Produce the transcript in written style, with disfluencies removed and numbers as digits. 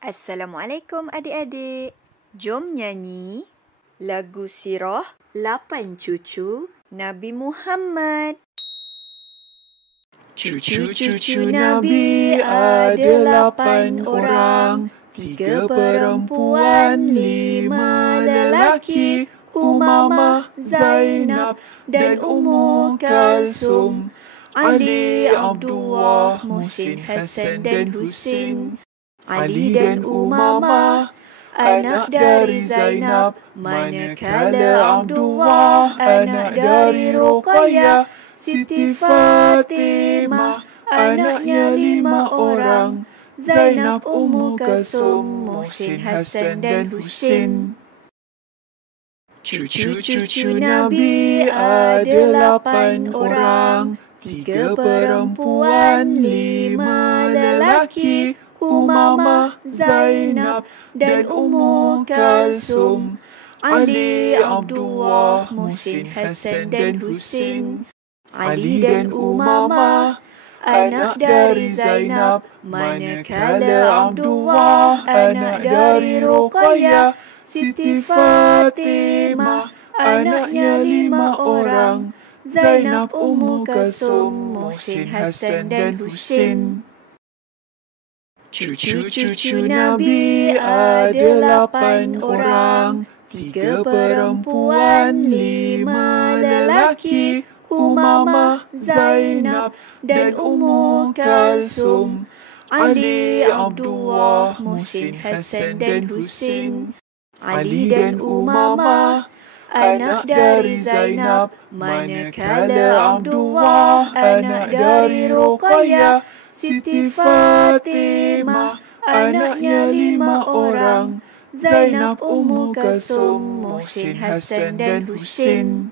Assalamualaikum adik-adik. Jom nyanyi lagu Sirah 8 Cucu Nabi Muhammad. Cucu-cucu Nabi ada 8 orang, 3 perempuan, 5 lelaki. Umamah, Zainab dan Ummu Kalsum. Ali, Abdullah, Muhsin, Hasan dan Husin. Ali dan Umamah, anak dari Zainab, manakala Abdullah, anak dari Ruqayyah. Siti Fatimah, anaknya 5 orang, Zainab, Ummu Kalsum, Muhsin, Hasan dan Husin. Cucu-cucu Nabi ada 8 orang, 3 perempuan, 5 lelaki. Umamah, Zainab dan Ummu Kalsum. Ali, Abdullah, Muhsin, Hasan dan Husin. Ali dan Umamah, anak dari Zainab, manakala Abdullah, anak dari Ruqayyah. Siti Fatimah, anaknya 5 orang, Zainab, Ummu Kalsum, Muhsin, Hasan dan Husin. Cucu-cucu Nabi ada 8 orang, 3 perempuan, 5 lelaki. Umamah, Zainab dan Ummu Kalsum. Ali, Abdullah, Muhsin, Hasan dan Husin. Ali dan Umamah, anak dari Zainab, manakala Abdullah, anak dari Ruqayyah. Siti Fatimah, anaknya 5 orang, Zainab, Ummu Kalsum, Muhsin, Hasan dan Husin.